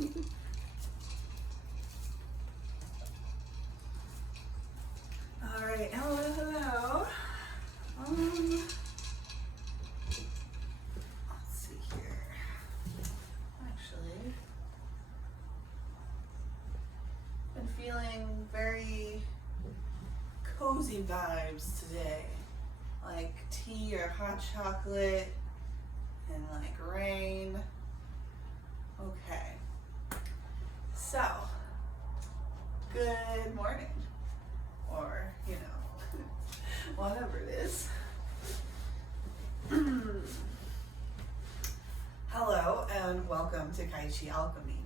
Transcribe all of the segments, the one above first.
All right, hello. Let's see here. Actually, been feeling very cozy vibes today, like tea or hot chocolate and like rain. Okay, so good morning, or you know, whatever it is. Hello and welcome to Kai Chi Alchemy.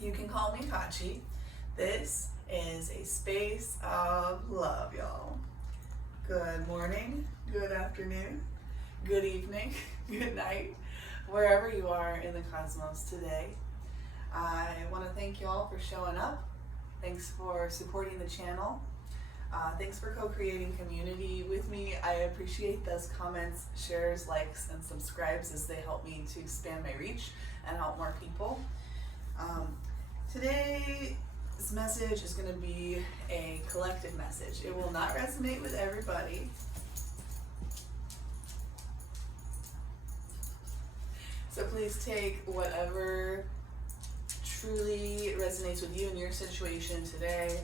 You can call me Katchi. This is a space of love, y'all. Good morning, good afternoon, good evening, good night, wherever you are in the cosmos today. I want to thank y'all for showing up. Thanks for supporting the channel. Thanks for co-creating community with me. I appreciate those comments, shares, likes, and subscribes as they help me to expand my reach and help more people. Today's message is going to be a collective message. It will not resonate with everybody. So please take whatever truly resonates with you in your situation today.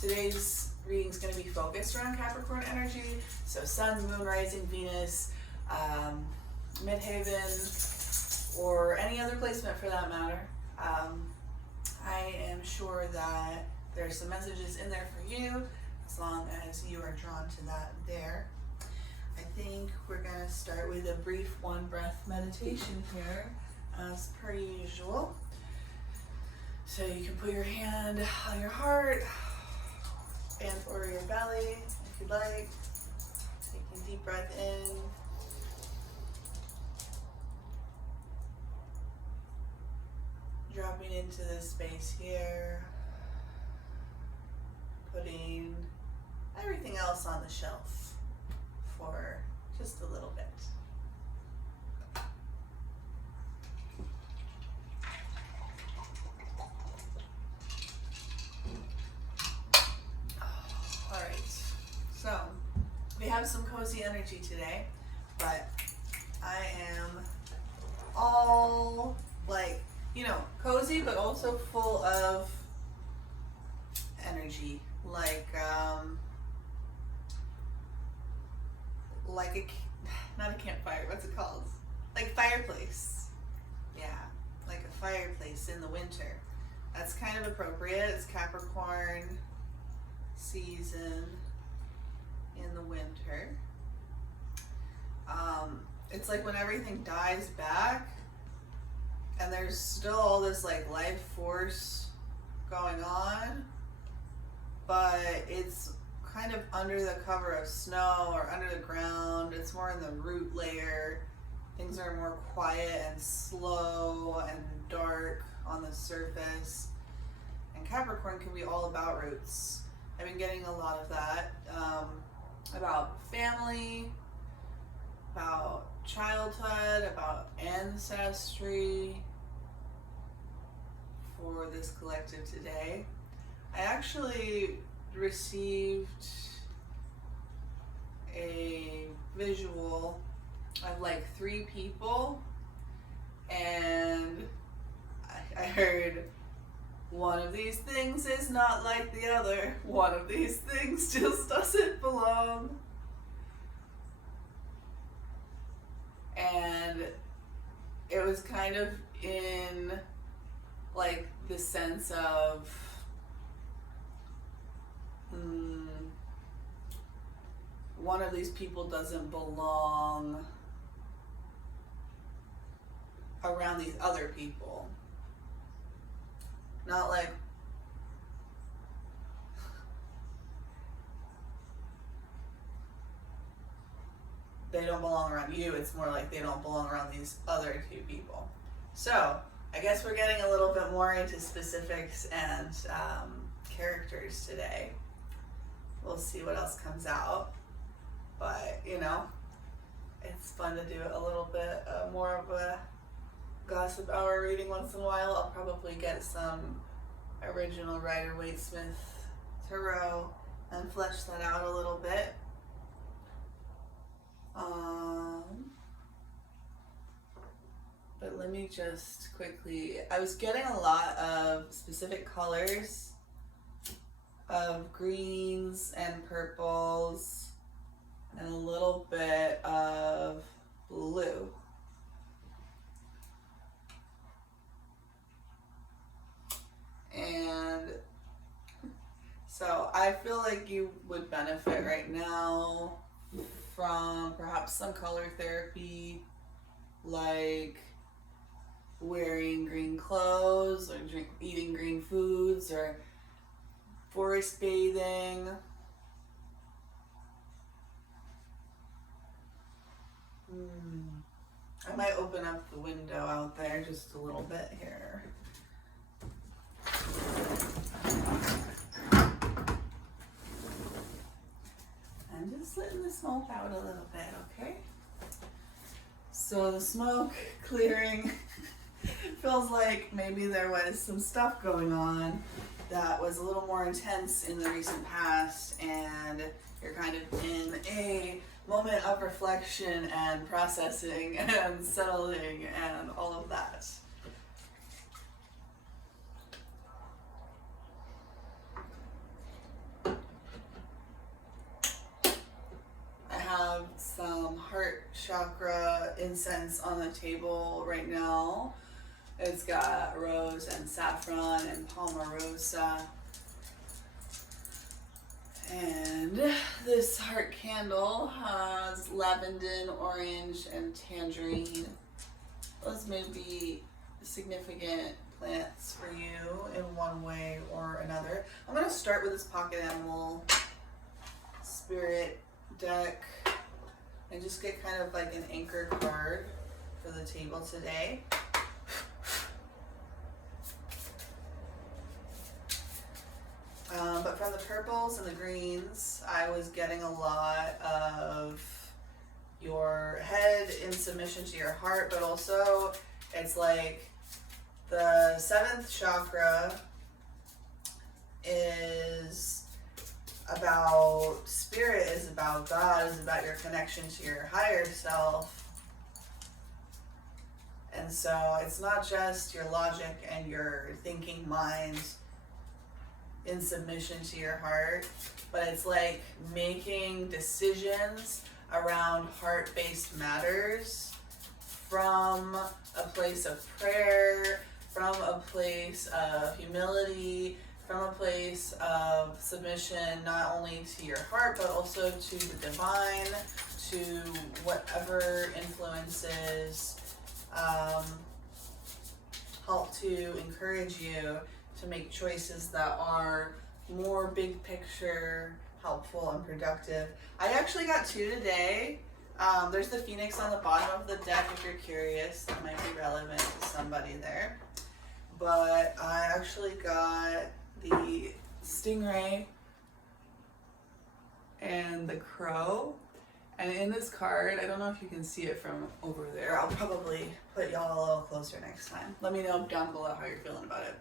Today's reading is going to be focused around Capricorn energy, so Sun, Moon, Rising, Venus, Midheaven, or any other placement for that matter. I am sure that there's some messages in there for you, as long as you are drawn to that there. I think we're going to start with a brief one breath meditation here, as per usual. So you can put your hand on your heart and or your belly if you'd like. Taking a deep breath in. Dropping into this space here. Putting everything else on the shelf for just a little bit. So, we have some cozy energy today, but I am all like, you know, cozy, but also full of energy, like not a campfire, what's it called? Like fireplace. Yeah, like a fireplace in the winter. That's kind of appropriate. It's Capricorn season in the winter. It's like when everything dies back and there's still all this like life force going on, but it's kind of under the cover of snow or under the ground. It's more in the root layer. Things are more quiet and slow and dark on the surface. And Capricorn can be all about roots. I've been getting a lot of that. About family, about childhood, about ancestry for this collective today. I actually received a visual of like 3 people, and I heard, one of these things is not like the other. One of these things just doesn't belong. And it was kind of in like the sense of one of these people doesn't belong around these other people. Not like they don't belong around you, it's more like they don't belong around these other 2 people. So I guess we're getting a little bit more into specifics and characters today. We'll see what else comes out, but you know, it's fun to do a little bit more of a gossip hour reading once in a while. I'll probably get some original Rider-Waite-Smith tarot and flesh that out a little bit. But let me just quickly, I was getting a lot of specific colors of greens and purples and a little bit of blue. And so I feel like you would benefit right now from perhaps some color therapy, like wearing green clothes or eating green foods or forest bathing. I might open up the window out there just a little bit here. I'm just letting the smoke out a little bit, okay? So the smoke clearing feels like maybe there was some stuff going on that was a little more intense in the recent past, and you're kind of in a moment of reflection and processing and settling and all of that. I have some heart chakra incense on the table right now. It's got rose and saffron and palmarosa. And this heart candle has lavender, orange, and tangerine. Those may be significant plants for you in one way or another. I'm going to start with this pocket animal spirit deck and just get kind of like an anchor card for the table today. But from the purples and the greens, I was getting a lot of your head in submission to your heart, but also it's like the 7th chakra is about spirit, is about God, is about your connection to your higher self. And so it's not just your logic and your thinking mind in submission to your heart, but it's like making decisions around heart-based matters from a place of prayer, from a place of humility, from a place of submission, not only to your heart, but also to the divine, to whatever influences help to encourage you to make choices that are more big picture, helpful, and productive. I actually got 2 today. There's the Phoenix on the bottom of the deck if you're curious. That might be relevant to somebody there. But I actually got the Stingray and the Crow. And in this card, I don't know if you can see it from over there. I'll probably put y'all a little closer next time. Let me know down below how you're feeling about it.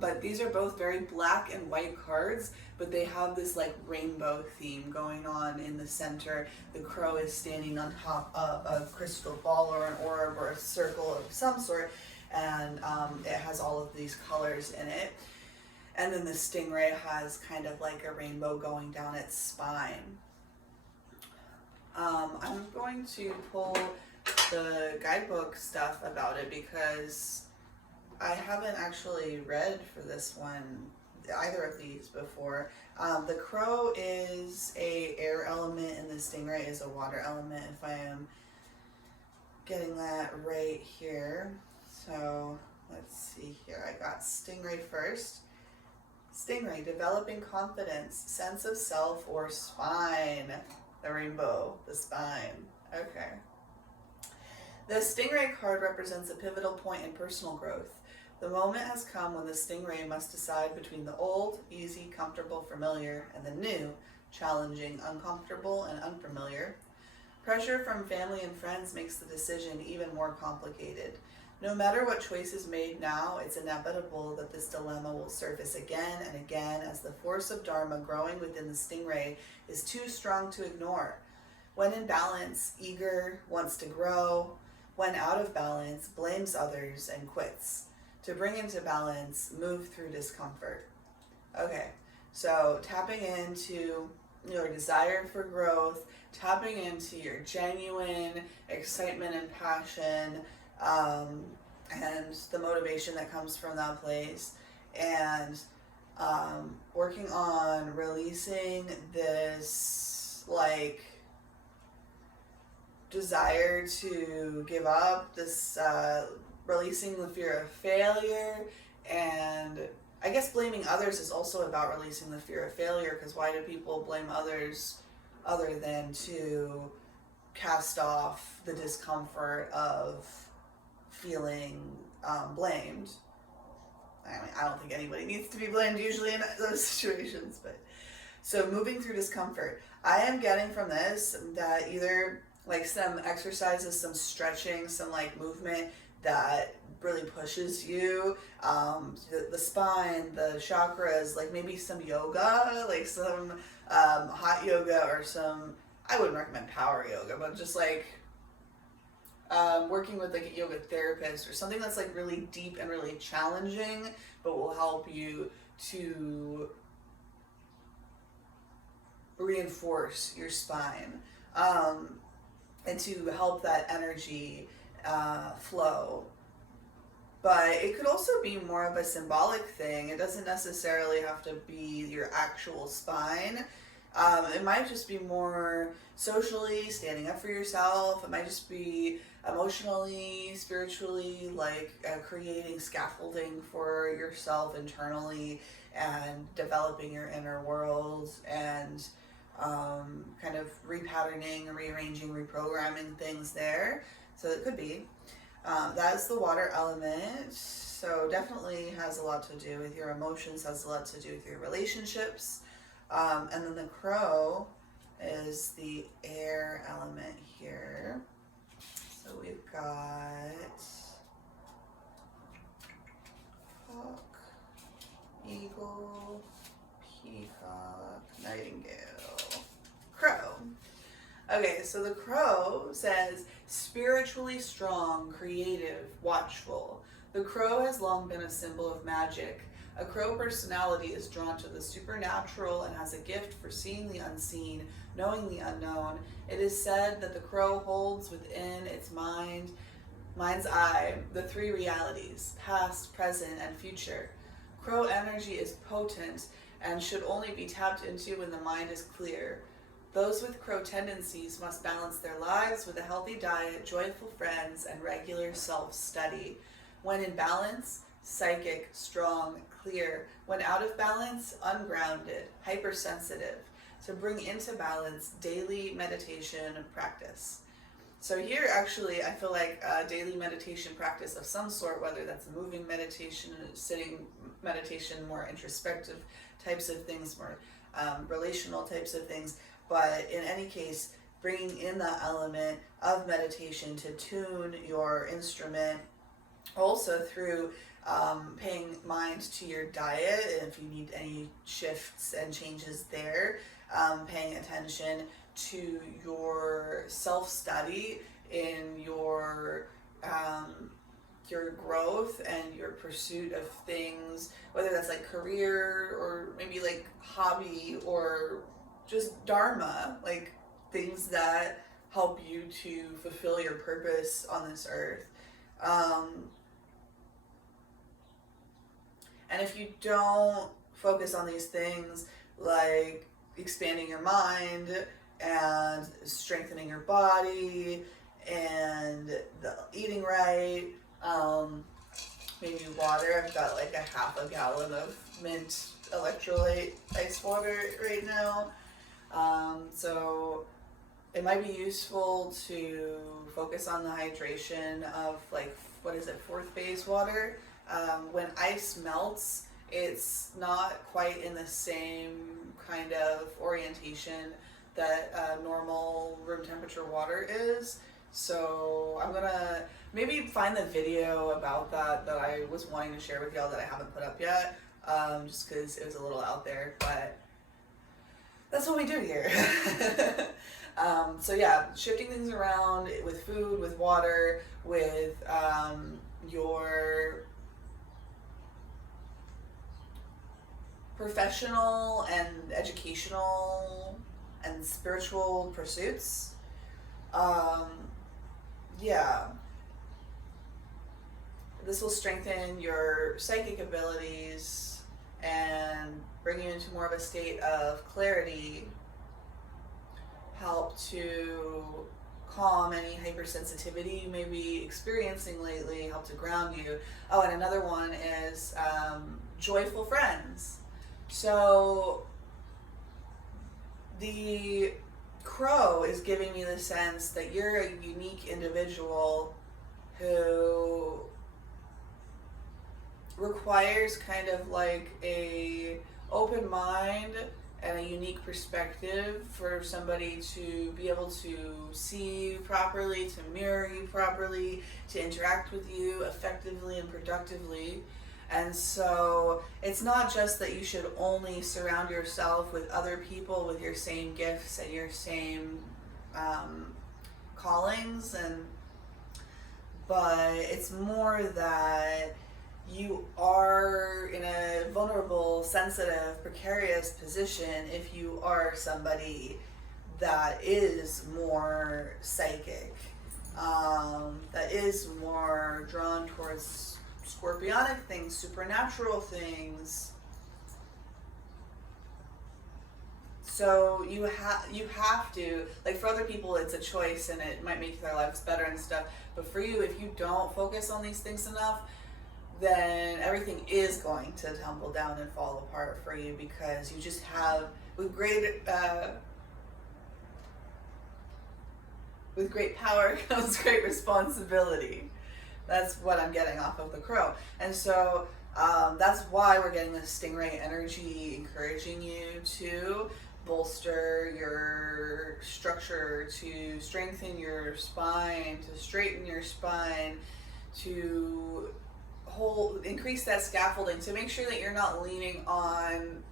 But these are both very black and white cards, but they have this like rainbow theme going on in the center. The crow is standing on top of a crystal ball or an orb or a circle of some sort, and it has all of these colors in it. And then the stingray has kind of like a rainbow going down its spine. I'm going to pull the guidebook stuff about it because I haven't actually read for this one, either of these before. The crow is a air element and the stingray is a water element, if I am getting that right here. So let's see here. I got stingray first. Stingray, developing confidence, sense of self or spine. The rainbow, the spine. Okay. The stingray card represents a pivotal point in personal growth. The moment has come when the stingray must decide between the old, easy, comfortable, familiar, and the new, challenging, uncomfortable, and unfamiliar. Pressure from family and friends makes the decision even more complicated. No matter what choice is made now, it's inevitable that this dilemma will surface again and again as the force of Dharma growing within the stingray is too strong to ignore. When in balance, eager, wants to grow. When out of balance, blames others and quits. To bring into balance, move through discomfort. Okay, so tapping into your desire for growth, tapping into your genuine excitement and passion, and the motivation that comes from that place, and working on releasing this like desire to give up, this releasing the fear of failure. And I guess blaming others is also about releasing the fear of failure, because why do people blame others other than to cast off the discomfort of feeling blamed? I mean, I don't think anybody needs to be blamed usually in those situations, but so moving through discomfort. I am getting from this that either like some exercises, some stretching, some like movement that really pushes you, the spine, the chakras, like maybe some yoga, like some hot yoga, or some, I wouldn't recommend power yoga, but just like working with like a yoga therapist or something that's like really deep and really challenging, but will help you to reinforce your spine, and to help that energy flow. But it could also be more of a symbolic thing. It doesn't necessarily have to be your actual spine. It might just be more socially standing up for yourself. It might just be emotionally, spiritually, like creating scaffolding for yourself internally and developing your inner world, and kind of repatterning, rearranging, reprogramming things there. So it could be. That is the water element. So definitely has a lot to do with your emotions, has a lot to do with your relationships. And then the crow is the air element here. So we've got hawk, eagle, peacock, nightingale, crow. Okay, so the crow says spiritually strong, creative, watchful. The crow has long been a symbol of magic. A crow personality is drawn to the supernatural and has a gift for seeing the unseen, knowing the unknown. It is said that the crow holds within its mind's eye, the three realities, past, present, and future. Crow energy is potent and should only be tapped into when the mind is clear. Those with crow tendencies must balance their lives with a healthy diet, joyful friends, and regular self-study. When in balance, psychic, strong, clear. When out of balance, ungrounded, hypersensitive. To bring into balance, daily meditation practice. So here actually I feel like a daily meditation practice of some sort, whether that's moving meditation, sitting meditation, more introspective types of things, more relational types of things. But in any case, bringing in the element of meditation to tune your instrument, also through paying mind to your diet, and if you need any shifts and changes there, paying attention to your self-study in your growth and your pursuit of things, whether that's like career or maybe like hobby or just dharma, like things that help you to fulfill your purpose on this earth. And if you don't focus on these things, like expanding your mind and strengthening your body and eating right, maybe water. I've got like a half a gallon of mint electrolyte ice water right now. So it might be useful to focus on the hydration of like, what is it, fourth phase water. When ice melts, it's not quite in the same kind of orientation that normal room temperature water is. So I'm gonna maybe find the video about that I was wanting to share with y'all that I haven't put up yet, just because it was a little out there, but that's what we do here. So yeah, shifting things around with food, with water, with your professional and educational and spiritual pursuits. Yeah, this will strengthen your psychic abilities and bring you into more of a state of clarity, help to calm any hypersensitivity you may be experiencing lately, help to ground you. Oh, and another one is joyful friends. So the crow is giving me the sense that you're a unique individual who requires kind of like a open mind and a unique perspective for somebody to be able to see you properly, to mirror you properly, to interact with you effectively and productively. And so it's not just that you should only surround yourself with other people with your same gifts and your same callings, but it's more that you are in a vulnerable, sensitive, precarious position if you are somebody that is more psychic, that is more drawn towards scorpionic things, supernatural things. So you have to, like, for other people it's a choice and it might make their lives better and stuff, but for you, if you don't focus on these things enough, then everything is going to tumble down and fall apart for you, because you just have, with great power comes great responsibility. That's what I'm getting off of the crow. And so that's why we're getting this stingray energy encouraging you to bolster your structure, to strengthen your spine, to straighten your spine, to increase that scaffolding, to make sure that you're not leaning on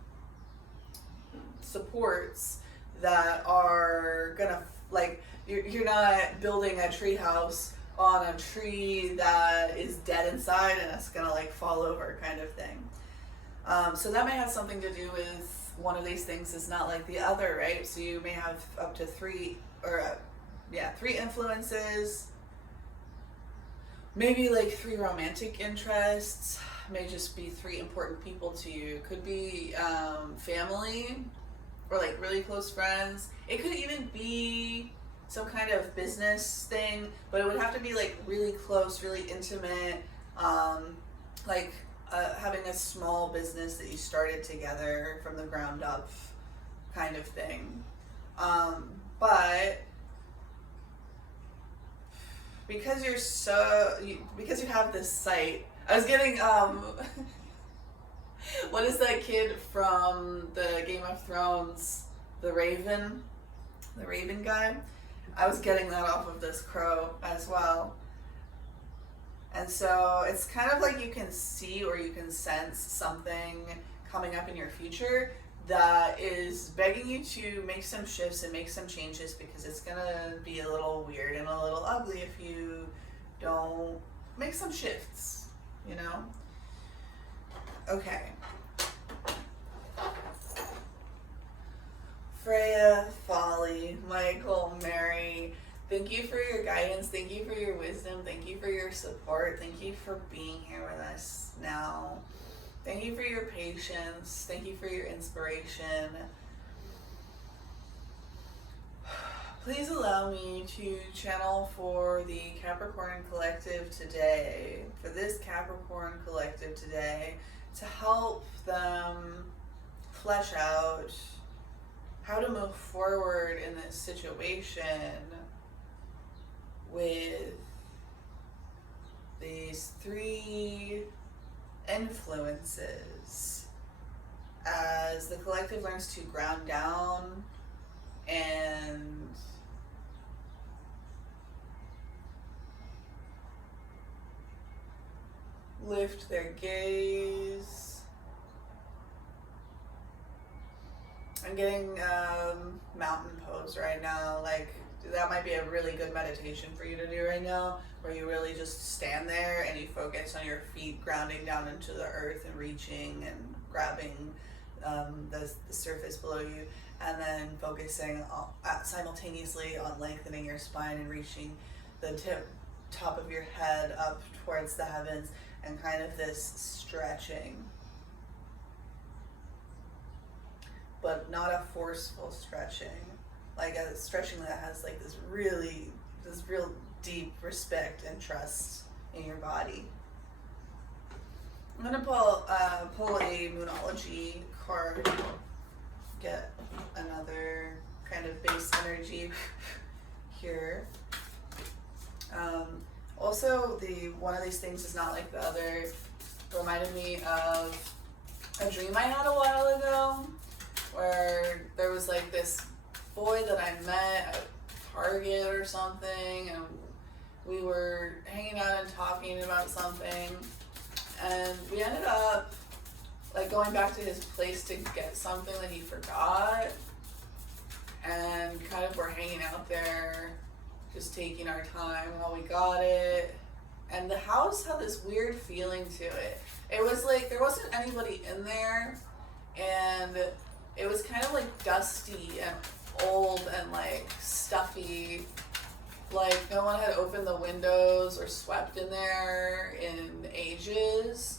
supports that are gonna, like, you're not building a tree house on a tree that is dead inside and it's gonna like fall over kind of thing. So that may have something to do with one of these things is not like the other, right? So you may have up to three influences, maybe like 3 romantic interests, may just be 3 important people to you. Could be family or like really close friends. It could even be some kind of business thing, but it would have to be like really close, really intimate, like having a small business that you started together from the ground up kind of thing. But because because you have this sight, I was getting what is that kid from the Game of Thrones, the Raven guy? I was getting that off of this crow as well. And so it's kind of like you can see or you can sense something coming up in your future that is begging you to make some shifts and make some changes, because it's gonna be a little weird and a little ugly if you don't make some shifts, you know? Okay. Freya, Folly, Michael, Mary, thank you for your guidance, thank you for your wisdom, thank you for your support, thank you for being here with us now. Thank you for your patience. Thank you for your inspiration. Please allow me to channel for the Capricorn Collective today, for this Capricorn Collective today, to help them flesh out how to move forward in this situation with these 3 influences as the collective learns to ground down and lift their gaze. I'm getting mountain pose right now. Like, that might be a really good meditation for you to do right now, where you really just stand there and you focus on your feet grounding down into the earth and reaching and grabbing the surface below you, and then focusing simultaneously on lengthening your spine and reaching the top of your head up towards the heavens, and kind of this stretching, but not a forceful stretching, like a stretching that has like this real deep respect and trust in your body. I'm gonna pull a Moonology card, get another kind of base energy here. Also, one of these things is not like the other. Reminded me of a dream I had a while ago, where there was like this boy that I met at Target or something, and we were hanging out and talking about something, and we ended up like going back to his place to get something that he forgot, and kind of we're hanging out there just taking our time while we got it. And the house had this weird feeling to it. It was like there wasn't anybody in there, and it was kind of like dusty and old and like stuffy. Like no one had opened the windows or swept in there in ages,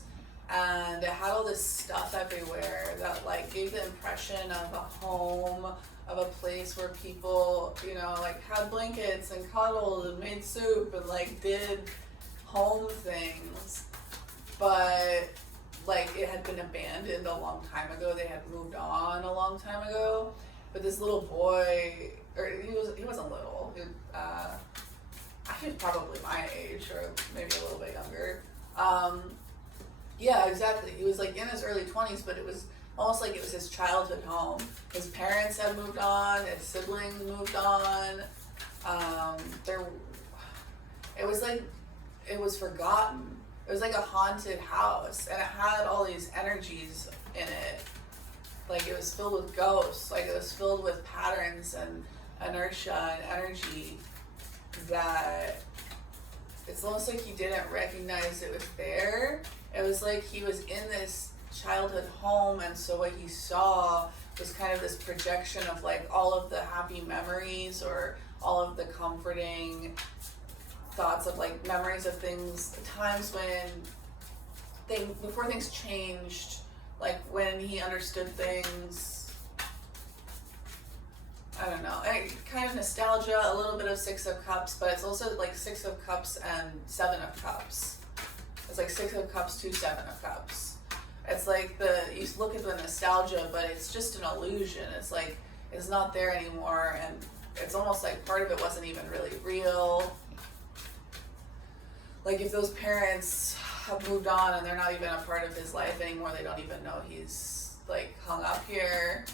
and it had all this stuff everywhere that like gave the impression of a home, of a place where people, you know, like had blankets and cuddled and made soup and like did home things. But like it had been abandoned a long time ago. They had moved on a long time ago. But this little boy, or he wasn't little. He was probably my age or maybe a little bit younger. Yeah, exactly. He was like in his early 20s, but it was almost like it was his childhood home. His parents had moved on, his siblings moved on. It was like, it was forgotten. It was like a haunted house, and it had all these energies in it. Like it was filled with ghosts, like it was filled with patterns and inertia and energy that it's almost like he didn't recognize it was there. It was like he was in this childhood home, and so what he saw was kind of this projection of like all of the happy memories or all of the comforting thoughts of like memories of things, times when before things changed, like when he understood things. I don't know, kind of nostalgia, a little bit of Six of Cups, but it's also like Six of Cups and Seven of Cups. It's like Six of Cups to Seven of Cups. It's like you look at the nostalgia, but it's just an illusion. It's like, it's not there anymore, and it's almost like part of it wasn't even really real. Like if those parents have moved on and they're not even a part of his life anymore, they don't even know he's like hung up here,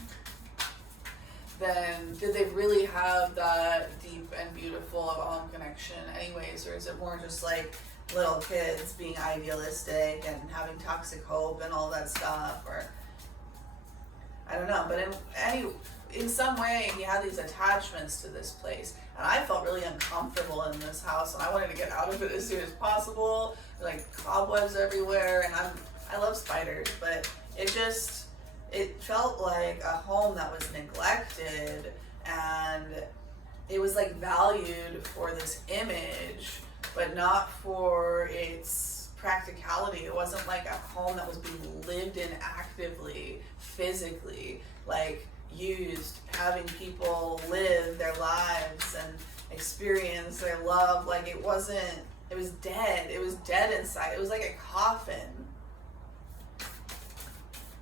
then did they really have that deep and beautiful of a home connection anyways, or is it more just like little kids being idealistic and having toxic hope and all that stuff? Or I don't know, but in some way he had these attachments to this place, and I felt really uncomfortable in this house, and I wanted to get out of it as soon as possible. Like cobwebs everywhere, and I love spiders, but it felt like a home that was neglected, and it was like valued for this image, but not for its practicality. It wasn't like a home that was being lived in actively, physically, like used, having people live their lives and experience their love. Like it was dead. It was dead inside. It was like a coffin.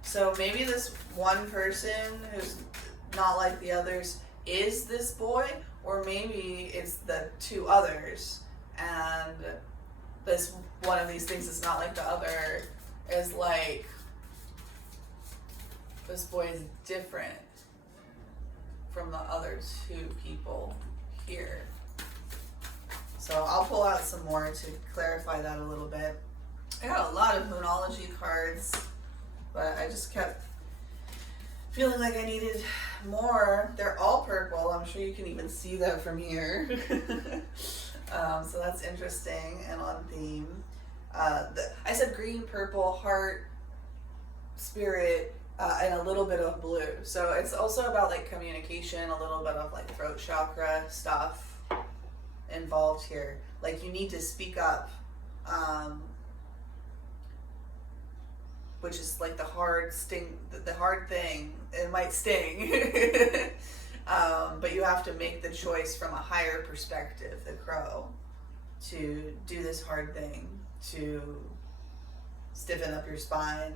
So maybe this one person who's not like the others is this boy, or maybe it's the two others, and this one of these things is not like the other, is like this boy is different from the other two people here. So I'll pull out some more to clarify that a little bit. I got a lot of Moonology cards, but I just kept feeling like I needed more. They're all purple. I'm sure you can even see that from here. So that's interesting and on theme. I said green, purple, heart, spirit, and a little bit of blue. So it's also about like communication, a little bit of like throat chakra stuff involved here. Like you need to speak up, which is like the hard thing. It might sting, but you have to make the choice from a higher perspective, the crow, to do this hard thing, to stiffen up your spine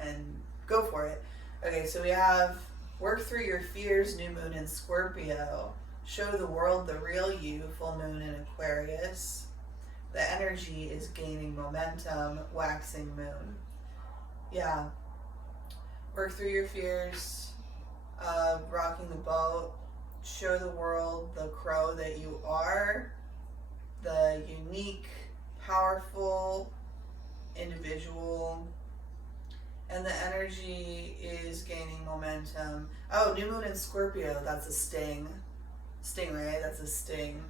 and go for it. Okay, so we have work through your fears, new moon in Scorpio. Show the world the real you, full moon in Aquarius. The energy is gaining momentum, waxing moon. Yeah. Work through your fears, rocking the boat. Show the world the crow that you are, the unique, powerful individual. And the energy is gaining momentum. Oh, new moon in Scorpio, that's a sting. Stingray, that's a sting.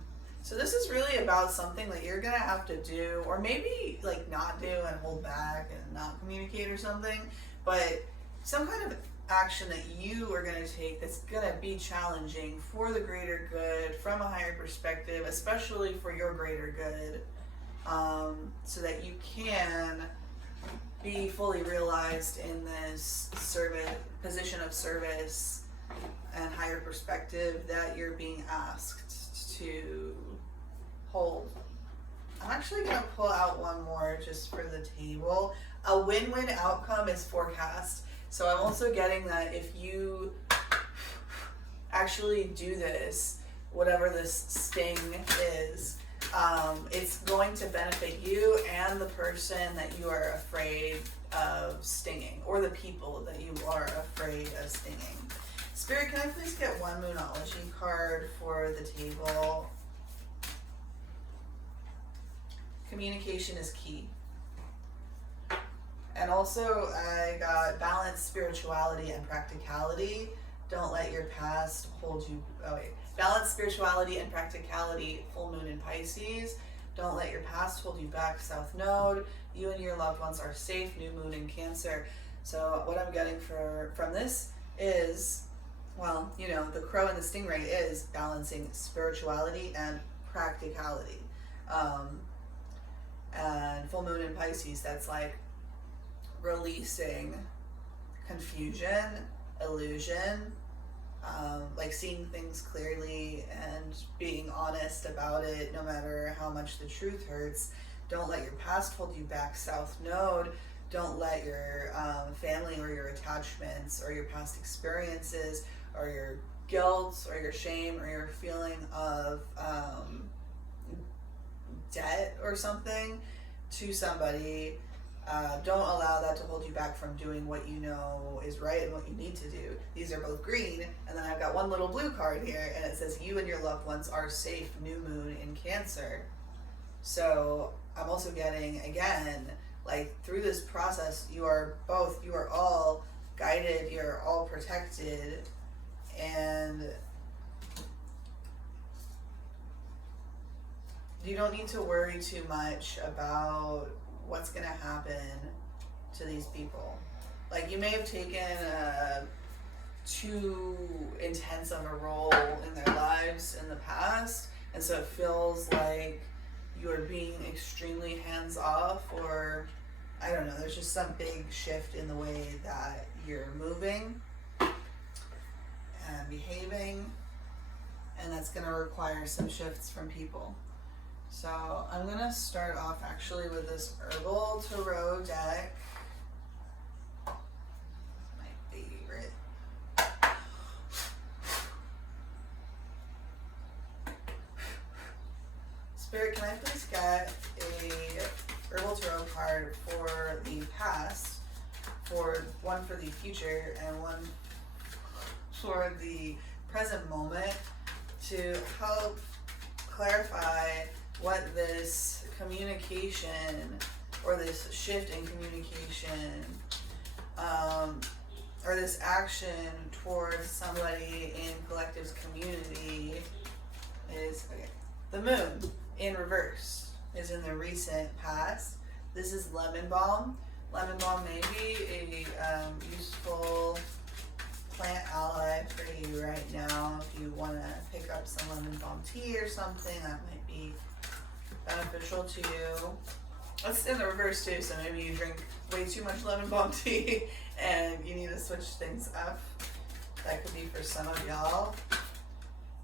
So this is really about something that you're gonna have to do, or maybe like not do and hold back and not communicate or something, but some kind of action that you are gonna take that's gonna be challenging for the greater good, from a higher perspective, especially for your greater good, so that you can be fully realized in this position of service and higher perspective that you're being asked to hold. I'm actually going to pull out one more just for the table. A win-win outcome is forecast. So I'm also getting that if you actually do this, whatever this sting is, it's going to benefit you and the person that you are afraid of stinging, or the people that you are afraid of stinging. Spirit, can I please get one Moonology card for the table? Communication is key. And also I got balance, spirituality, and practicality. Don't let your past hold you, balance, spirituality, and practicality, full moon in Pisces. Don't let your past hold you back, South Node. You and your loved ones are safe, new moon in Cancer. So what I'm getting from this is, well, you know, the crow and the stingray is balancing spirituality and practicality. And full moon in Pisces, that's like releasing confusion, illusion, like seeing things clearly and being honest about it, no matter how much the truth hurts. Don't let your past hold you back, South Node. Don't let your family or your attachments or your past experiences or your guilt or your shame or your feeling of debt or something to somebody. Don't allow that to hold you back from doing what you know is right and what you need to do. These are both green, and then I've got one little blue card here, and it says you and your loved ones are safe, new moon in Cancer. So I'm also getting, again, like through this process, you are all guided, you're all protected, and you don't need to worry too much about what's going to happen to these people. Like, you may have taken too intense of a role in their lives in the past, and so it feels like you're being extremely hands-off, or I don't know, there's just some big shift in the way that you're moving and behaving, and that's going to require some shifts from people. So I'm going to start off actually with this Herbal Tarot deck. My favorite. Spirit, can I please get a Herbal Tarot card for the past, one for the future, and one for the present moment, to help clarify what this communication or this shift in communication, or this action towards somebody in collective's community is, okay, the moon in reverse is in the recent past. This is lemon balm. Lemon balm may be a useful plant ally for you right now. If you want to pick up some lemon balm tea or something, that might be beneficial to you. It's in the reverse too, so maybe you drink way too much lemon balm tea and you need to switch things up. That could be for some of y'all.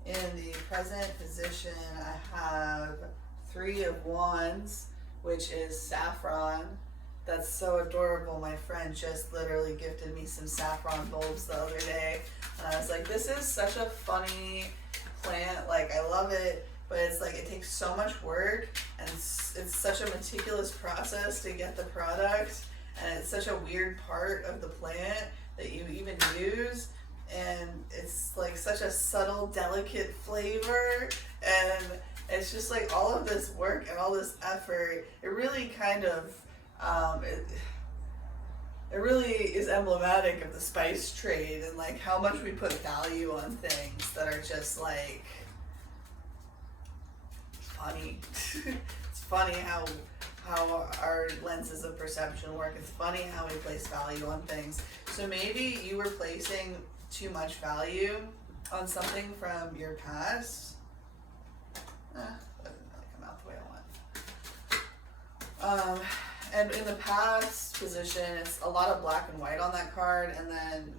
In the present position, I have 3 of Wands, which is saffron. That's so adorable. My friend just literally gifted me some saffron bulbs the other day. And I was like, this is such a funny plant. Like, I love it, but it's like, it takes so much work, and it's such a meticulous process to get the product. And it's such a weird part of the plant that you even use. And it's like such a subtle, delicate flavor. And it's just like all of this work and all this effort. It really kind of, it really is emblematic of the spice trade and like how much we put value on things that are just like funny. It's funny how our lenses of perception work. It's funny how we place value on things. So maybe you were placing too much value on something from your past. That didn't really come out the way I want. And in the past position, it's a lot of black and white on that card, and then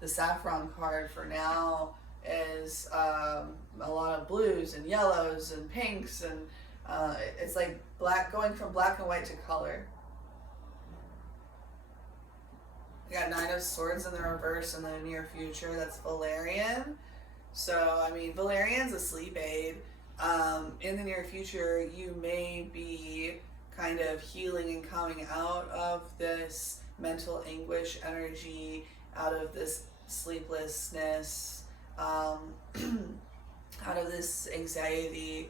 the saffron card for now is a lot of blues and yellows and pinks, and it's like black, going from black and white to color. We got 9 of Swords in the reverse in the near future. That's Valerian. So, I mean, Valerian's a sleep aid. In the near future, you may be kind of healing and coming out of this mental anguish energy, out of this sleeplessness, out of this anxiety,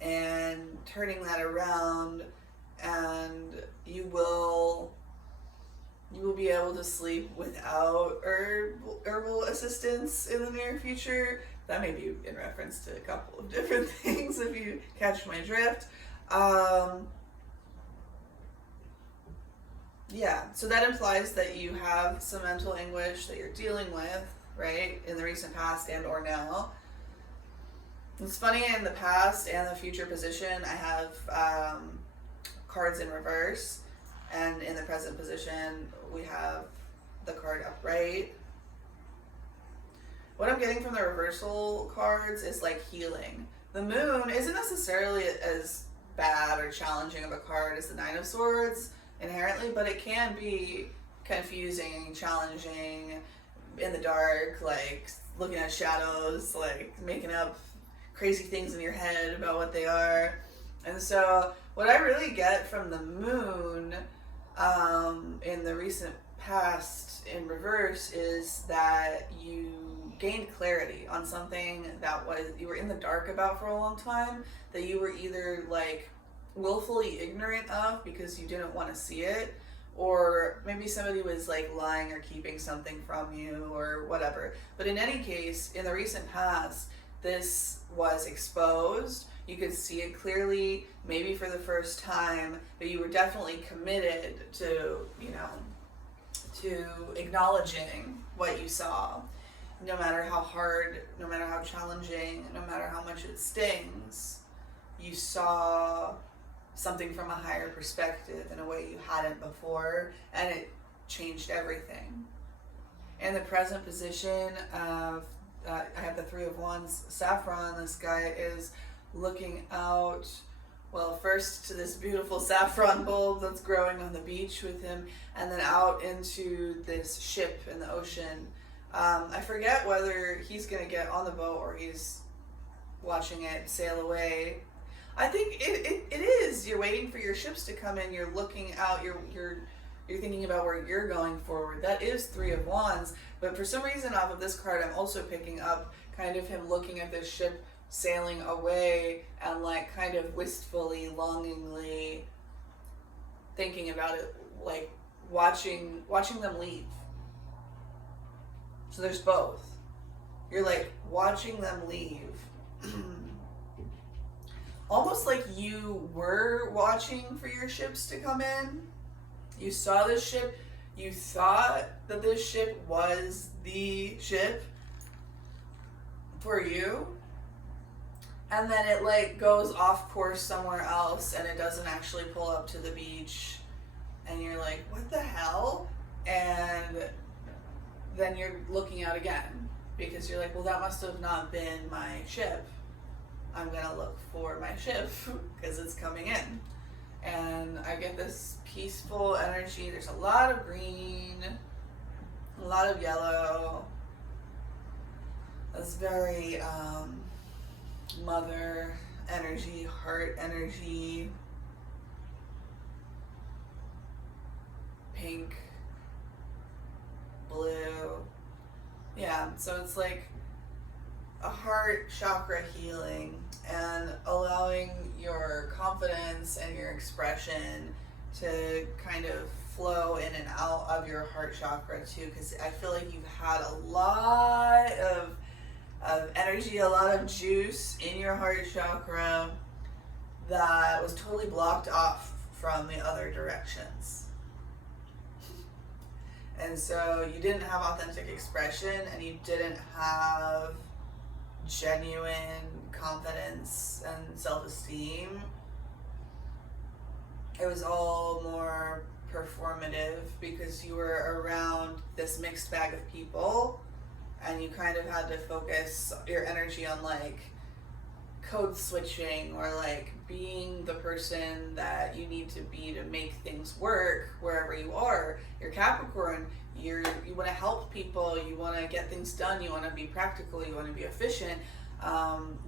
and turning that around, and you will be able to sleep without herbal assistance in the near future. That may be in reference to a couple of different things if you catch my drift. Yeah, so that implies that you have some mental anguish that you're dealing with, right, in the recent past and or now. It's funny, in the past and the future position, I have cards in reverse, and in the present position, we have the card upright. What I'm getting from the reversal cards is like healing. The moon isn't necessarily as bad or challenging of a card as the 9 of Swords inherently, but it can be confusing, challenging, in the dark, like looking at shadows, like making up crazy things in your head about what they are. And so what I really get from the moon in the recent past in reverse is that you gained clarity on something that you were in the dark about for a long time, that you were either like willfully ignorant of because you didn't want to see it, or maybe somebody was like lying or keeping something from you or whatever. But in any case, in the recent past, this was exposed. You could see it clearly, maybe for the first time, but you were definitely committed to, to acknowledging what you saw. No matter how hard, no matter how challenging, no matter how much it stings, you saw something from a higher perspective in a way you hadn't before, and it changed everything. In the present position of, I have the 3 of Wands, saffron. This guy is looking out, well, first to this beautiful saffron bulb that's growing on the beach with him, and then out into this ship in the ocean. I forget whether he's going to get on the boat or he's watching it sail away. I think it is. You're waiting for your ships to come in. You're looking out. You're thinking about where you're going forward. That is 3 of Wands. But for some reason, off of this card, I'm also picking up kind of him looking at this ship sailing away and like kind of wistfully, longingly thinking about it, like watching them leave. So there's both. You're like watching them leave. Almost like you were watching for your ships to come in. You saw this ship. You thought that this ship was the ship for you. And then it like goes off course somewhere else and it doesn't actually pull up to the beach. And you're like, what the hell? And then you're looking out again because you're like, well, that must have not been my ship. I'm gonna look for my ship because it's coming in. And I get this peaceful energy. There's a lot of green, a lot of yellow. That's very mother energy, heart energy, pink, blue. Yeah, so it's like a heart chakra healing and allowing your confidence and your expression to kind of flow in and out of your heart chakra too, because I feel like you've had a lot of energy, a lot of juice in your heart chakra that was totally blocked off from the other directions. And so you didn't have authentic expression and you didn't have genuine confidence and self-esteem. It was all more performative because you were around this mixed bag of people and you kind of had to focus your energy on like code switching or like being the person that you need to be to make things work wherever you are. You're Capricorn, you want to help people, you want to get things done, you want to be practical, you want to be efficient.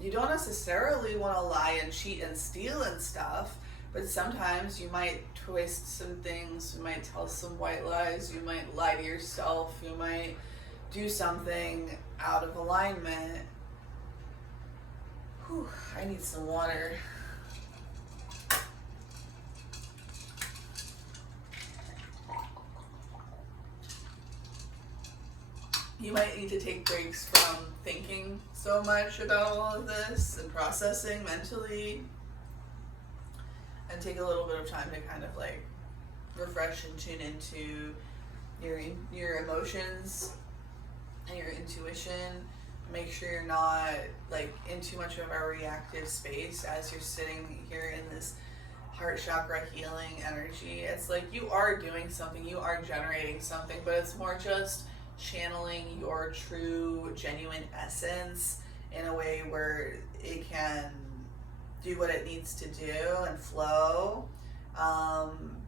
You don't necessarily want to lie and cheat and steal and stuff, but sometimes you might twist some things, you might tell some white lies, you might lie to yourself, you might do something out of alignment. Whew, I need some water. You might need to take breaks from thinking so much about all of this and processing mentally, and take a little bit of time to kind of like refresh and tune into your emotions and your intuition. Make sure you're not like in too much of a reactive space as you're sitting here in this heart chakra healing energy. It's like you are doing something, you are generating something, but it's more just channeling your true, genuine essence in a way where it can do what it needs to do and flow.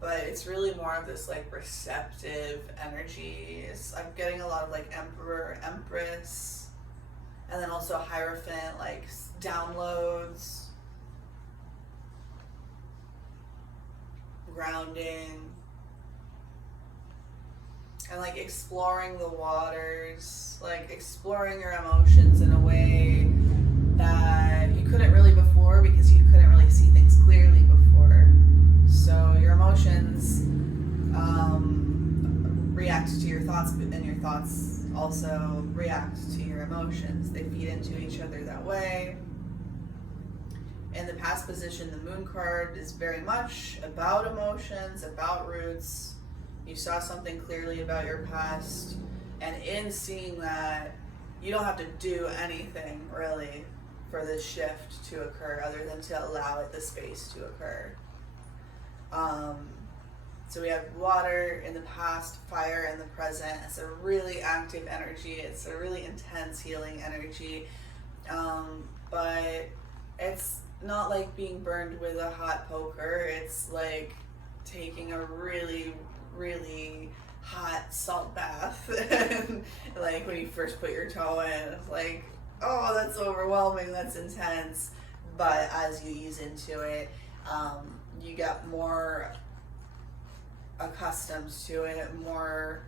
But it's really more of this like receptive energy. I'm getting a lot of like Emperor, Empress, and then also Hierophant, like downloads, grounding, and like exploring the waters, like exploring your emotions in a way that you couldn't really before because you couldn't really see things clearly before. So your emotions react to your thoughts, and your thoughts also react to your emotions. They feed into each other that way. In the past position, the moon card is very much about emotions, about roots. You saw something clearly about your past, and in seeing that, you don't have to do anything really for this shift to occur other than to allow it the space to occur. So we have water in the past, fire in the present. It's a really active energy. It's a really intense healing energy. But it's not like being burned with a hot poker. It's like taking a really, really hot salt bath. And like when you first put your toe in, it's like, oh, that's overwhelming, that's intense. But as you ease into it, you get more accustomed to it, more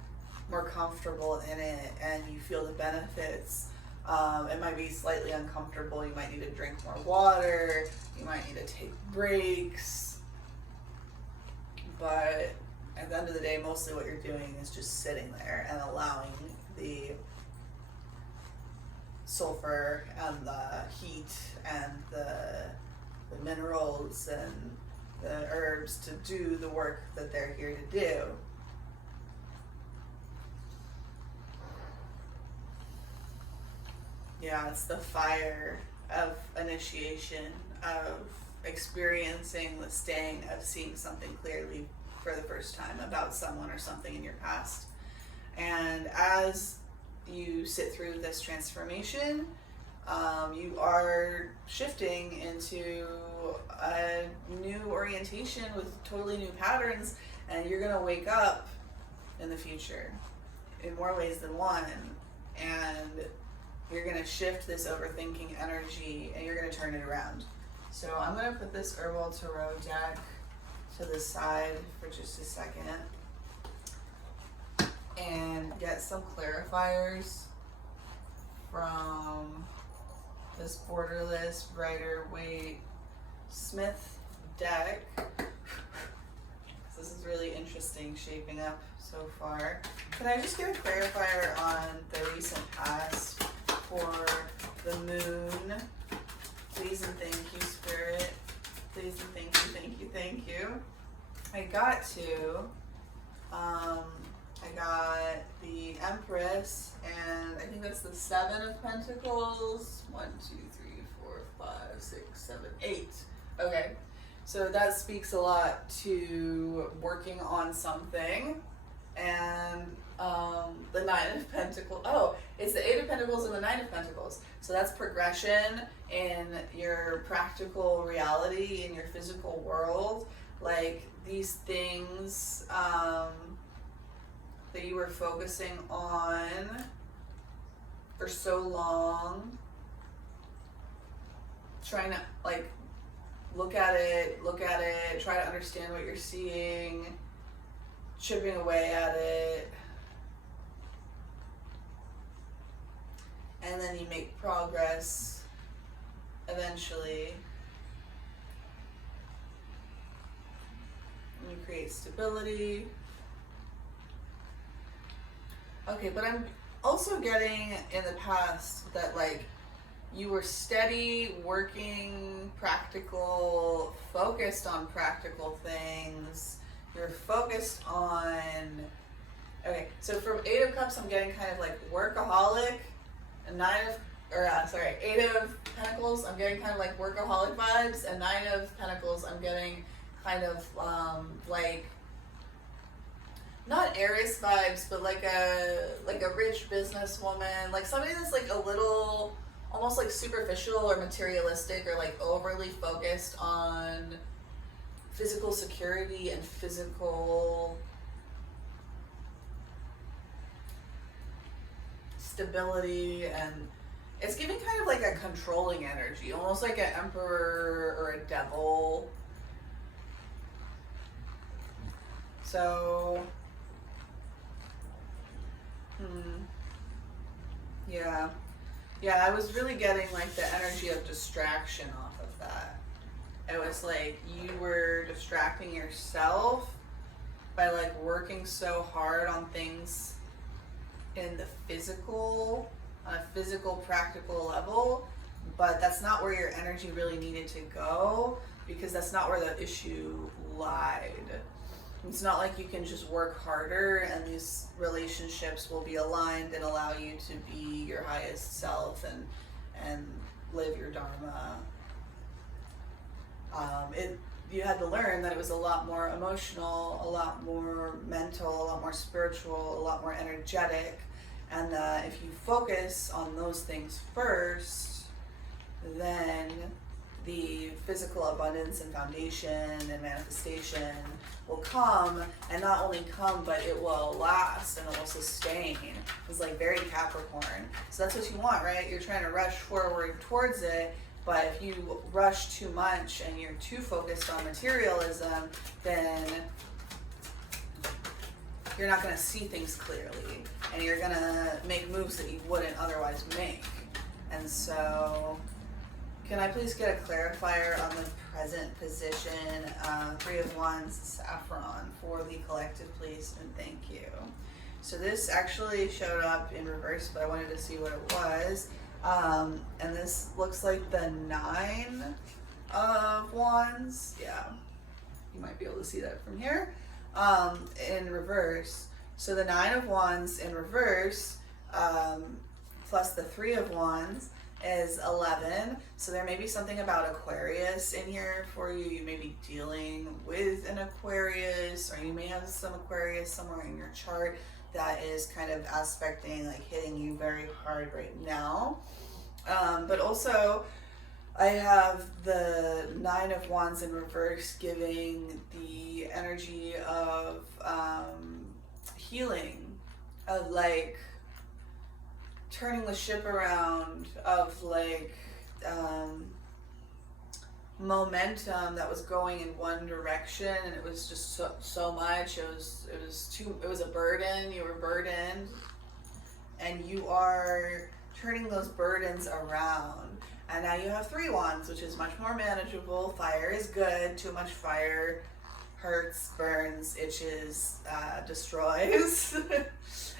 comfortable in it, and you feel the benefits. It might be slightly uncomfortable. You might need to drink more water. You might need to take breaks. But at the end of the day, mostly what you're doing is just sitting there and allowing the sulfur and the heat and the minerals and the herbs to do the work that they're here to do. Yeah, it's the fire of initiation, of experiencing the sting of seeing something clearly for the first time about someone or something in your past. And as you sit through this transformation, you are shifting into a new orientation with totally new patterns, and you're going to wake up in the future in more ways than one, and you're going to shift this overthinking energy and you're going to turn it around. So I'm going to put this Herbal Tarot deck to the side for just a second and get some clarifiers from this Borderless Rider-Waite Smith deck. This is really interesting shaping up so far. Can I just get a clarifier on the recent past for the moon? Please and thank you, Spirit. Please and thank you, thank you, thank you. I got the Empress, and I think that's the 7 of Pentacles. 1, 2, 3, 4, 5, 6, 7, 8. Okay, so that speaks a lot to working on something. And the 9 of Pentacles. Oh, it's the 8 of Pentacles and the 9 of Pentacles. So that's progression in your practical reality, in your physical world. Like these things that you were focusing on for so long, trying to like look at it, try to understand what you're seeing, chipping away at it, and then you make progress eventually. And you create stability. Okay, but I'm also getting in the past that like you were steady, working, practical, focused on practical things. You're focused on, okay, so from 8 of Cups, I'm getting kind of like workaholic, and 8 of Pentacles, I'm getting kind of like workaholic vibes, and 9 of Pentacles, I'm getting kind of like, not heiress vibes, but like a rich businesswoman, like somebody that's like a little, almost like superficial or materialistic or like overly focused on physical security and physical stability, and it's giving kind of like a controlling energy, almost like an emperor or a devil. So, yeah, I was really getting like the energy of distraction off of that. It was like you were distracting yourself by like working so hard on things in the physical, on a physical, practical level, but that's not where your energy really needed to go, because that's not where the issue lied. It's not like you can just work harder and these relationships will be aligned and allow you to be your highest self and live your dharma. You had to learn that it was a lot more emotional, a lot more mental, a lot more spiritual, a lot more energetic, and that if you focus on those things first, then the physical abundance and foundation and manifestation will come, and not only come, but it will last and it will sustain. It's like very Capricorn. So that's what you want, right? You're trying to rush forward towards it, but if you rush too much and you're too focused on materialism, then you're not going to see things clearly, and you're going to make moves that you wouldn't otherwise make. And so can I please get a clarifier on the present position? Three of Wands, Saffron, for the collective, please, and thank you. So this actually showed up in reverse, but I wanted to see what it was. And this looks like the Nine of Wands. Yeah, you might be able to see that from here. In reverse. So the Nine of Wands in reverse, plus the Three of Wands, is 11. So there may be something about Aquarius in here for you. You may be dealing with an Aquarius, or you may have some Aquarius somewhere in your chart that is kind of aspecting, like hitting you very hard right now. But also I have the Nine of Wands in reverse, giving the energy of healing, of like turning the ship around, of like momentum that was going in one direction, and it was just so much. It was a burden. You were burdened, and you are turning those burdens around. And now you have Three Wands, which is much more manageable. Fire is good. Too much fire hurts, burns, itches, destroys.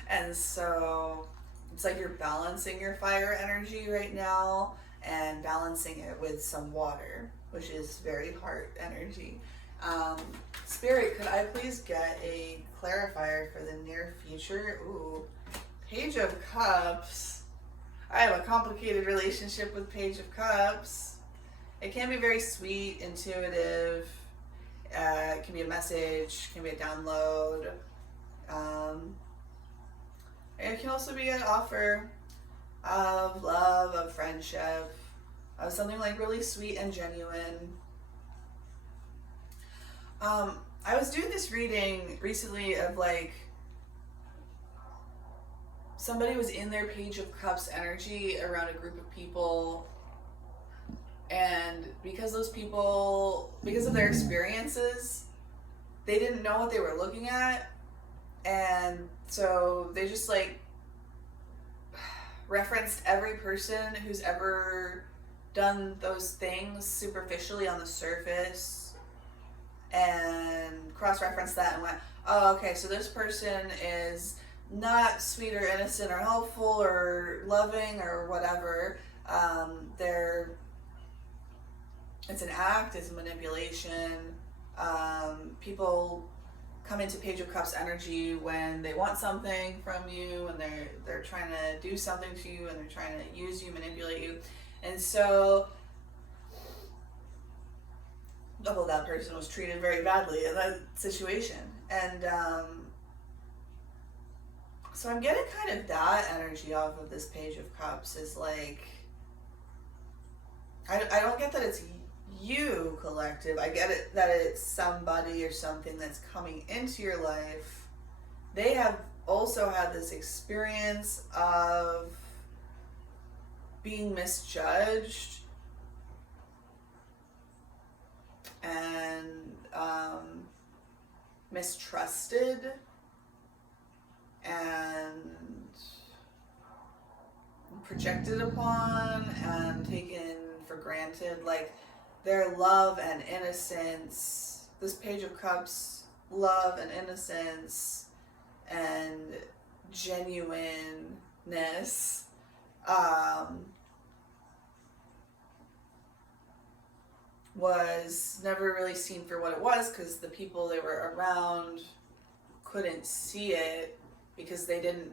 And so it's like you're balancing your fire energy right now and balancing it with some water, which is very heart energy. Spirit, could I please get a clarifier for the near future? Ooh, Page of Cups. I have a complicated relationship with Page of Cups. It can be very sweet, intuitive. It can be a message, can be a download. It can also be an offer of love, of friendship, of something like really sweet and genuine. I was doing this reading recently of like, somebody was in their Page of Cups energy around a group of people, and because those people, because of their experiences, they didn't know what they were looking at, and so they just like referenced every person who's ever done those things superficially on the surface, and cross-referenced that and went, oh, okay, so this person is not sweet or innocent or helpful or loving or whatever. It's an act, it's a manipulation. People come into Page of Cups energy when they want something from you, and they're trying to do something to you, and they're trying to use you, manipulate you. And so that person was treated very badly in that situation. And so I'm getting kind of that energy off of this Page of Cups, is like, I don't get that it's you, collective. I get it that it's somebody or something that's coming into your life. They have also had this experience of being misjudged and mistrusted and projected upon and taken for granted. Like, their love and innocence, this Page of Cups, love and innocence and genuineness, was never really seen for what it was, because the people they were around couldn't see it because they didn't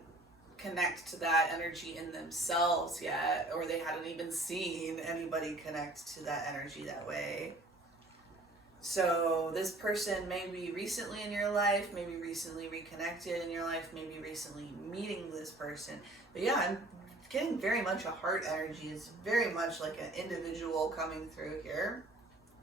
connect to that energy in themselves yet, or they hadn't even seen anybody connect to that energy that way. So this person may be recently in your life, maybe recently reconnected in your life, maybe recently meeting this person. But yeah, I'm getting very much a heart energy. It's very much like an individual coming through here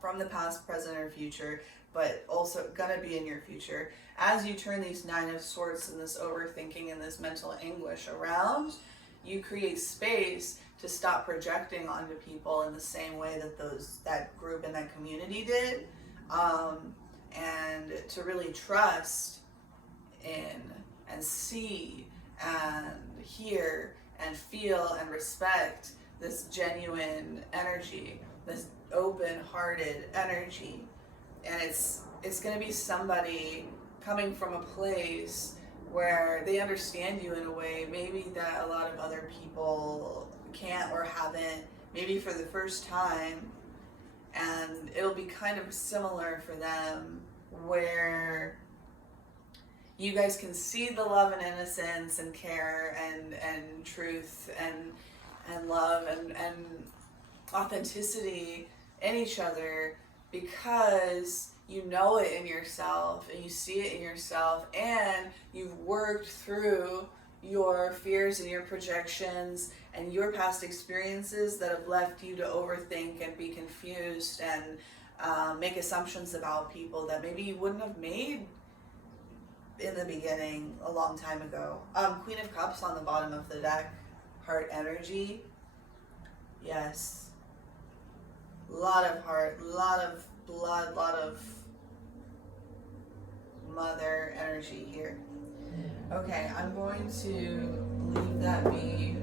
from the past, present, or future, but also gonna be in your future. As you turn these Nine of Swords and this overthinking and this mental anguish around, you create space to stop projecting onto people in the same way that that group and that community did, and to really trust in and see and hear and feel and respect this genuine energy, this open-hearted energy. And it's going to be somebody coming from a place where they understand you in a way maybe that a lot of other people can't or haven't, maybe for the first time. And it'll be kind of similar for them, where you guys can see the love and innocence and care and truth and love and authenticity in each other, because you know it in yourself and you see it in yourself, and you've worked through your fears and your projections and your past experiences that have left you to overthink and be confused and make assumptions about people that maybe you wouldn't have made in the beginning a long time ago. Queen of Cups on the bottom of the deck, heart energy. Yes. Lot of heart, lot of blood, lot of mother energy here. Okay, I'm going to leave that be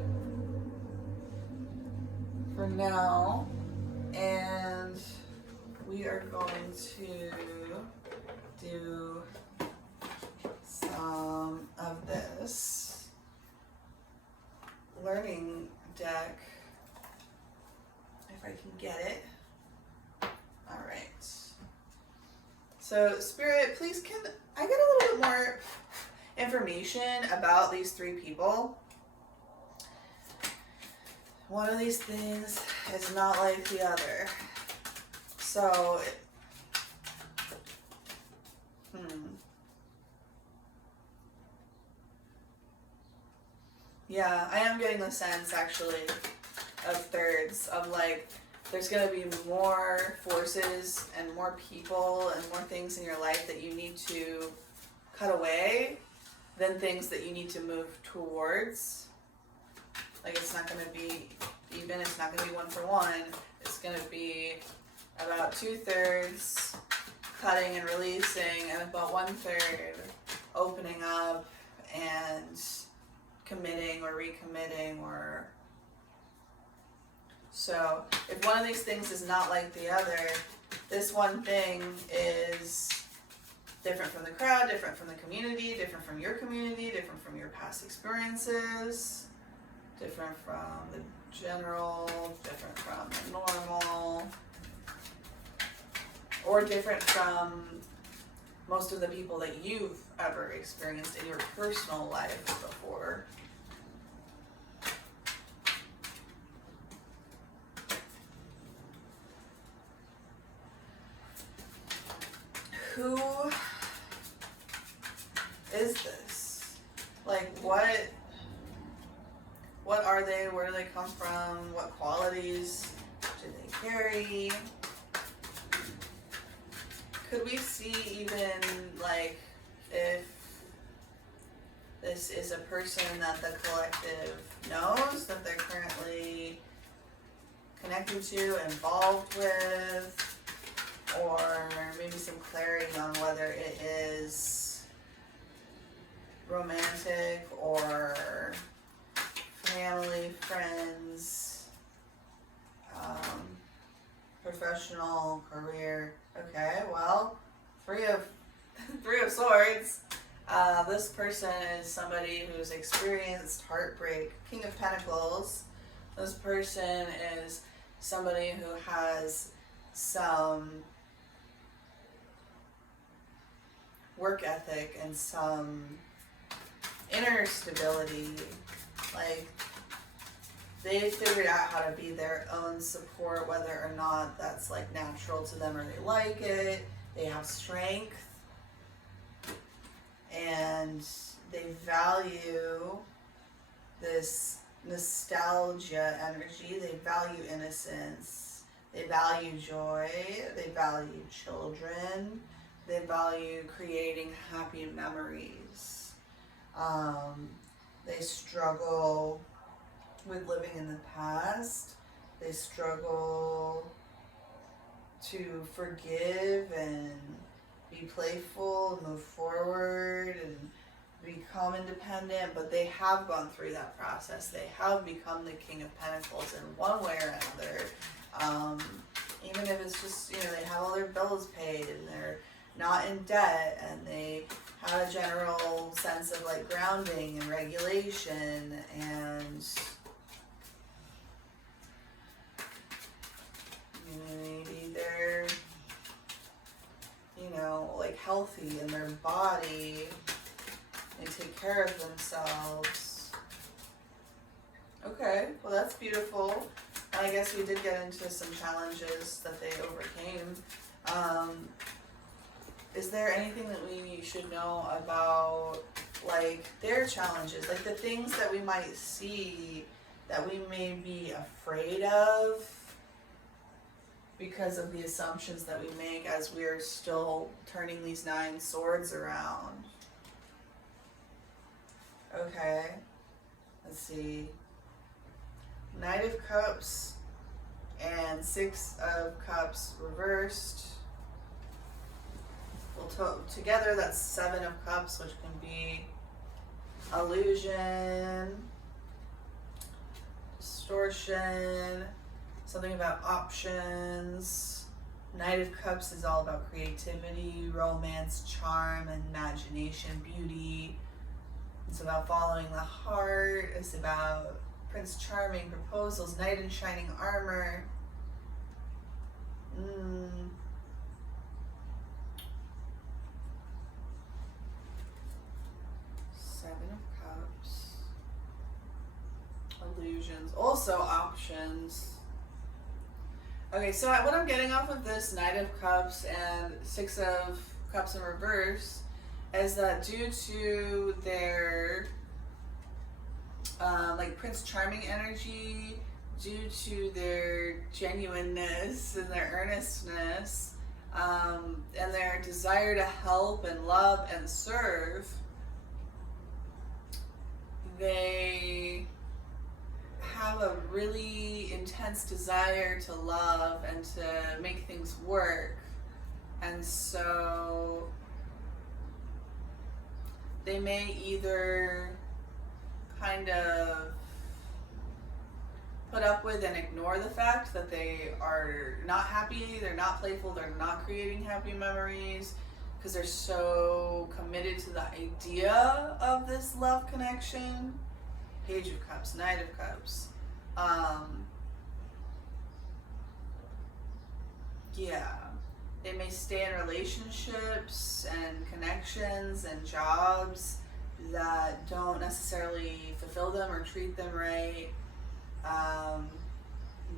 for now, and we are going to do some of this learning deck, if I can get it. All right. So, Spirit, please, can I get a little bit more information about these three people? One of these things is not like the other. So, yeah, I am getting the sense, actually, of thirds, of like, there's going to be more forces and more people and more things in your life that you need to cut away than things that you need to move towards. Like, it's not going to be even, it's not going to be 1 for 1. It's going to be about 2/3 cutting and releasing, and about 1/3 opening up and committing or recommitting. Or so if one of these things is not like the other, this one thing is different from the crowd, different from the community, different from your community, different from your past experiences, different from the general, different from the normal, or different from most of the people that you've ever experienced in your personal life before. Who is this? Like, what are they? Where do they come from? What qualities do they carry? Could we see even, like, if this is a person that the collective knows, that they're currently connected to, involved with, or maybe some clarity on whether it is romantic or family, friends, professional, career. Okay, well, three of swords. This person is somebody who's experienced heartbreak. King of Pentacles. This person is somebody who has some work ethic and some inner stability. Like, they figured out how to be their own support, whether or not that's like natural to them or they like it. They have strength and they value this nostalgia energy. They value innocence. They value joy. They value children. They value creating happy memories. They struggle with living in the past. They struggle to forgive and be playful, move forward, and become independent, but they have gone through that process. They have become the King of Pentacles in one way or another. Even if it's just, you know, they have all their bills paid and they're not in debt and they have a general sense of like grounding and regulation, and maybe they're, you know, like healthy in their body. They take care of themselves. Okay, well that's beautiful. I guess we did get into some challenges that they overcame. Is there anything that we should know about like their challenges, like the things that we might see that we may be afraid of because of the assumptions that we make as we're still turning these 9 swords around? Okay, let's see. Knight of Cups and 6 of Cups reversed. Well, together that's 7 of Cups, which can be illusion, distortion, something about options. Knight of Cups is all about creativity, romance, charm, imagination, beauty. It's about following the heart. It's about Prince Charming, proposals, knight in shining armor. 7 of Cups. Illusions. Also options. Okay, so what I'm getting off of this Knight of Cups and 6 of Cups in reverse is that due to their like Prince Charming energy, due to their genuineness and their earnestness, and their desire to help and love and serve, they have a really intense desire to love and to make things work. And so they may either kind of put up with and ignore the fact that they are not happy, they're not playful, they're not creating happy memories because they're so committed to the idea of this love connection. Page of Cups, Knight of Cups. Yeah, they may stay in relationships and connections and jobs that don't necessarily fulfill them or treat them right,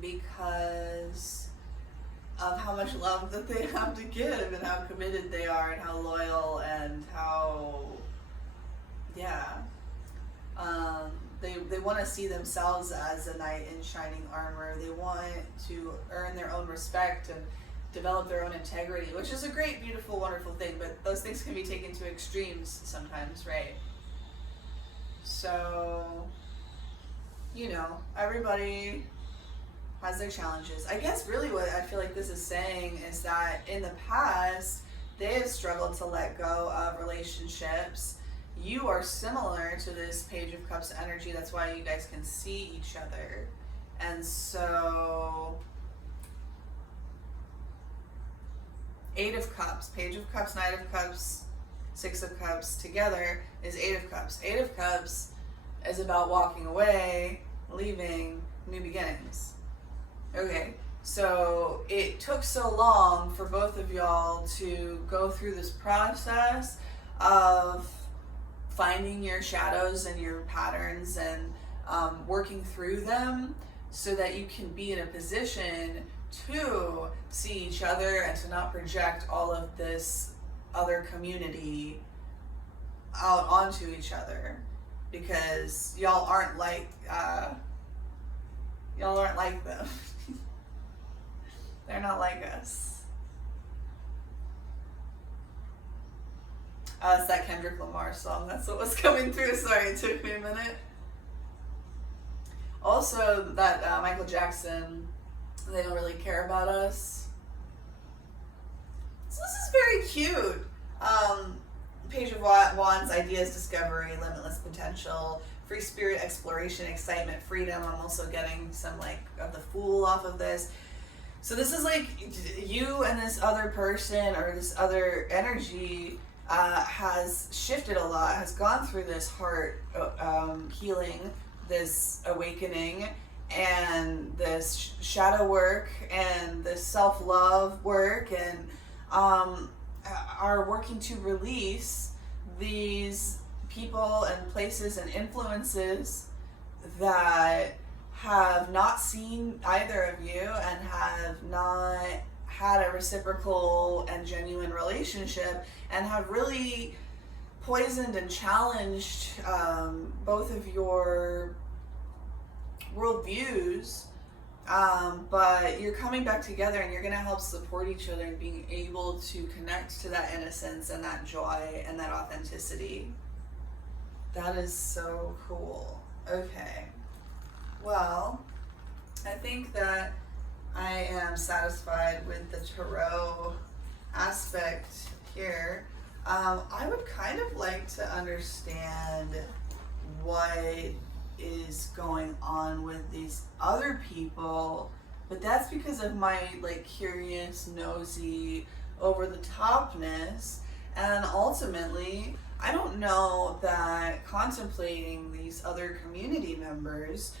because of how much love that they have to give and how committed they are and how loyal and how, they want to see themselves as a knight in shining armor. They want to earn their own respect and develop their own integrity, which is a great, beautiful, wonderful thing, but those things can be taken to extremes sometimes, right? So, you know, everybody has their challenges. I guess really what I feel like this is saying is that in the past, they have struggled to let go of relationships. You are similar to this Page of Cups energy. That's why you guys can see each other. And so, 8 of Cups, Page of Cups, Knight of Cups, 6 of Cups together is 8 of Cups. 8 of Cups is about walking away, leaving, new beginnings. Okay, so it took so long for both of y'all to go through this process of finding your shadows and your patterns and working through them so that you can be in a position to see each other and to not project all of this other community out onto each other, because y'all aren't like them. They're not like us. It's that Kendrick Lamar song. That's what was coming through. Sorry, it took me a minute. Also, that Michael Jackson, They Don't Really Care About Us. So this is very cute. Page of Wands, ideas, discovery, limitless potential, free spirit, exploration, excitement, freedom. I'm also getting some like of the Fool off of this. So this is like you and this other person or this other energy has shifted a lot, has gone through this heart healing, this awakening, and this shadow work and this self-love work, and are working to release these people and places and influences that have not seen either of you and have not had a reciprocal and genuine relationship, and have really poisoned and challenged both of your worldviews, but you're coming back together and you're going to help support each other and being able to connect to that innocence and that joy and that authenticity. That is so cool. Okay. Well, I think that I am satisfied with the tarot aspect here. I would kind of like to understand what is going on with these other people, but that's because of my like curious, nosy, over the topness, and ultimately I don't know that contemplating these other community members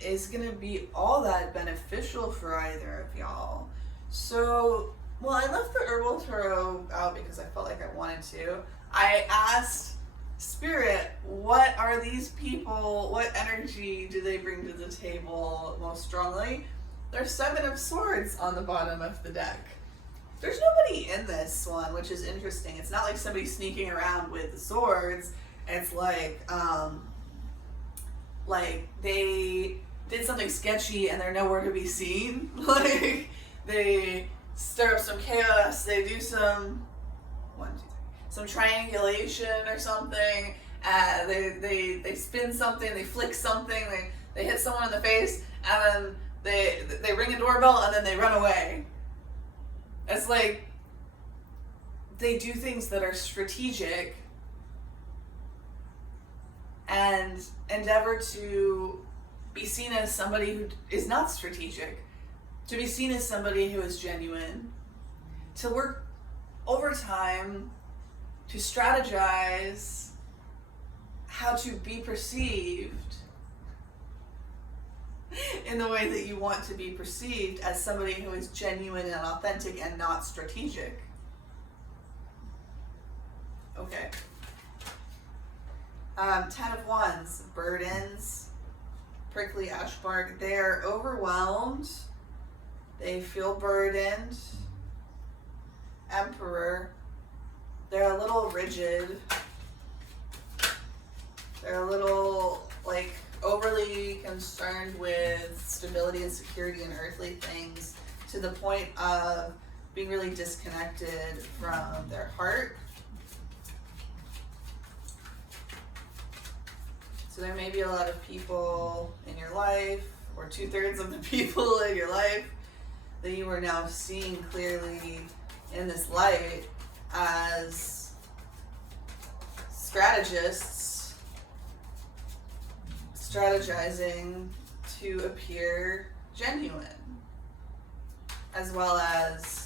is gonna be all that beneficial for either of y'all. So, well, I left the herbal tarot out because I felt like I wanted to. I asked Spirit, what are these people, what energy do they bring to the table most strongly? There's 7 of Swords on the bottom of the deck. There's nobody in this one, which is interesting. It's not like somebody sneaking around with the swords. It's like they did something sketchy and they're nowhere to be seen. Like they stir up some chaos, they do some triangulation or something, they spin something, they flick something, they hit someone in the face, and then they ring a doorbell and then they run away. It's like they do things that are strategic and endeavor to be seen as somebody who is not strategic, to be seen as somebody who is genuine, to work overtime, to strategize how to be perceived in the way that you want to be perceived as somebody who is genuine and authentic and not strategic. Okay. 10 of Wands, burdens, prickly ash bark. They're overwhelmed. They feel burdened. Emperor. They're a little rigid. They're a little, like, overly concerned with stability and security and earthly things, to the point of being really disconnected from their heart. So there may be a lot of people in your life, or 2/3 of the people in your life, that you are now seeing clearly in this light as strategists, strategizing to appear genuine, as well as